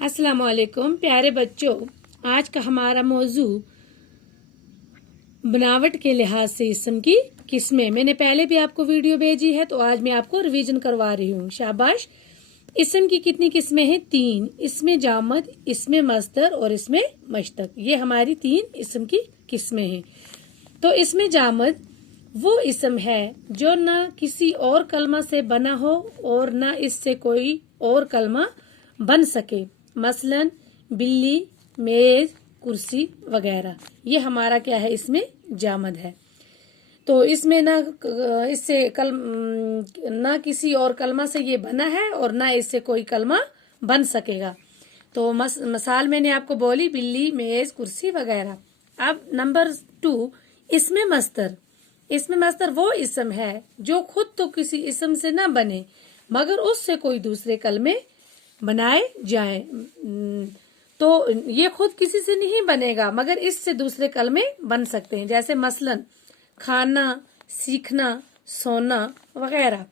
अस्सलाम वालेकुम प्यारे बच्चों, आज का हमारा मौजू बनावट के लिहाज से इस्म की किस्में। मैंने पहले भी आपको वीडियो भेजी है, तो आज मैं आपको रिवीजन करवा रही हूँ। शाबाश। इस्म की कितनी किस्में हैं? 3। इसमें जामद, इसमें मस्दर और इसमें मश्तक। ये हमारी 3 इस्म की किस्में हैं। तो इसमें जामद वो इस्म है जो ना किसी और कलमा से बना हो और ना इससे कोई और कलमा बन सके। मसलन बिल्ली, मेज, कुर्सी वगैरह। ये हमारा क्या है? इसमें जामद है। तो इसमें ना किसी और कलमा से ये बना है और ना इससे कोई कलमा बन सकेगा। तो मिसाल मैंने आपको बोली बिल्ली, मेज, कुर्सी वगैरह। अब नंबर 2, इसमें मस्तर। इसमें मस्तर वो इस्म है जो खुद तो किसी इस्म से ना बने मगर उससे कोई दूसरे कलमे बनाए जाएं। तो ये खुद किसी से नहीं बनेगा मगर इससे दूसरे कलमे बन सकते हैं, जैसे मसलन खाना, सीखना, सोना वगैरह।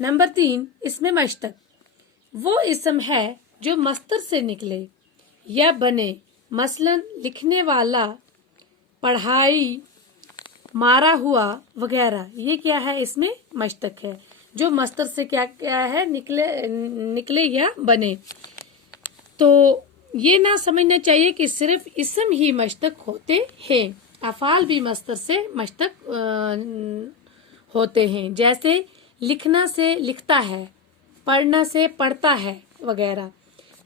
नंबर 3, इसमें मश्तक। वो इस्म है जो मस्तर से निकले या बने। मसलन लिखने वाला, पढ़ाई, मारा हुआ वगैरह। ये क्या है? इसमें मश्तक है जो मस्तर से क्या है? निकले या बने। तो ये ना समझना चाहिए कि सिर्फ इस्म ही मश्तक होते हैं, अफाल भी मस्तर से मश्तक होते हैं। जैसे लिखना से लिखता है, पढ़ना से पढ़ता है वगैरह।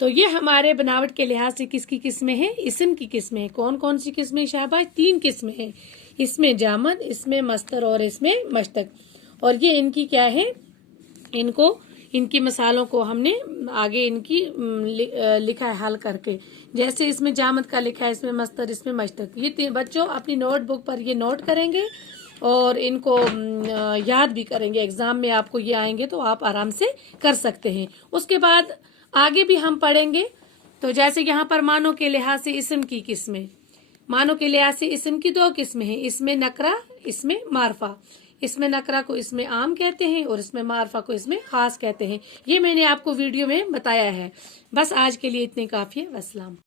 तो ये हमारे बनावट के लिहाज से किसकी किस्में हैं? इस्म की किस्में। कौन कौन सी किस्में? शाबाश, 3 किस्में हैं। इसमें जामद, इसमें मस्तर और इसमें मश्तक। और ये इनकी क्या है? इनकी मिसालों को हमने आगे इनकी लिखा है हल करके। जैसे इसमें जामद का लिखा है, इसमें मस्तर, इसमें मश्तक। ये बच्चों अपनी नोटबुक पर ये नोट करेंगे और इनको याद भी करेंगे। एग्जाम में आपको ये आएंगे तो आप आराम से कर सकते हैं। उसके बाद आगे भी हम पढ़ेंगे। तो जैसे यहाँ पर मानो के लिहाज से इस्म की किस्में। मानो के लिहाज से इस्म की 2 किस्में हैं, इसमें नकरा, इसमें मारफा। इसमें नकरा को इसमें आम कहते हैं और इसमें मारफा को इसमें खास कहते हैं। ये मैंने आपको वीडियो में बताया है। बस आज के लिए इतने काफी है। वस्सलाम।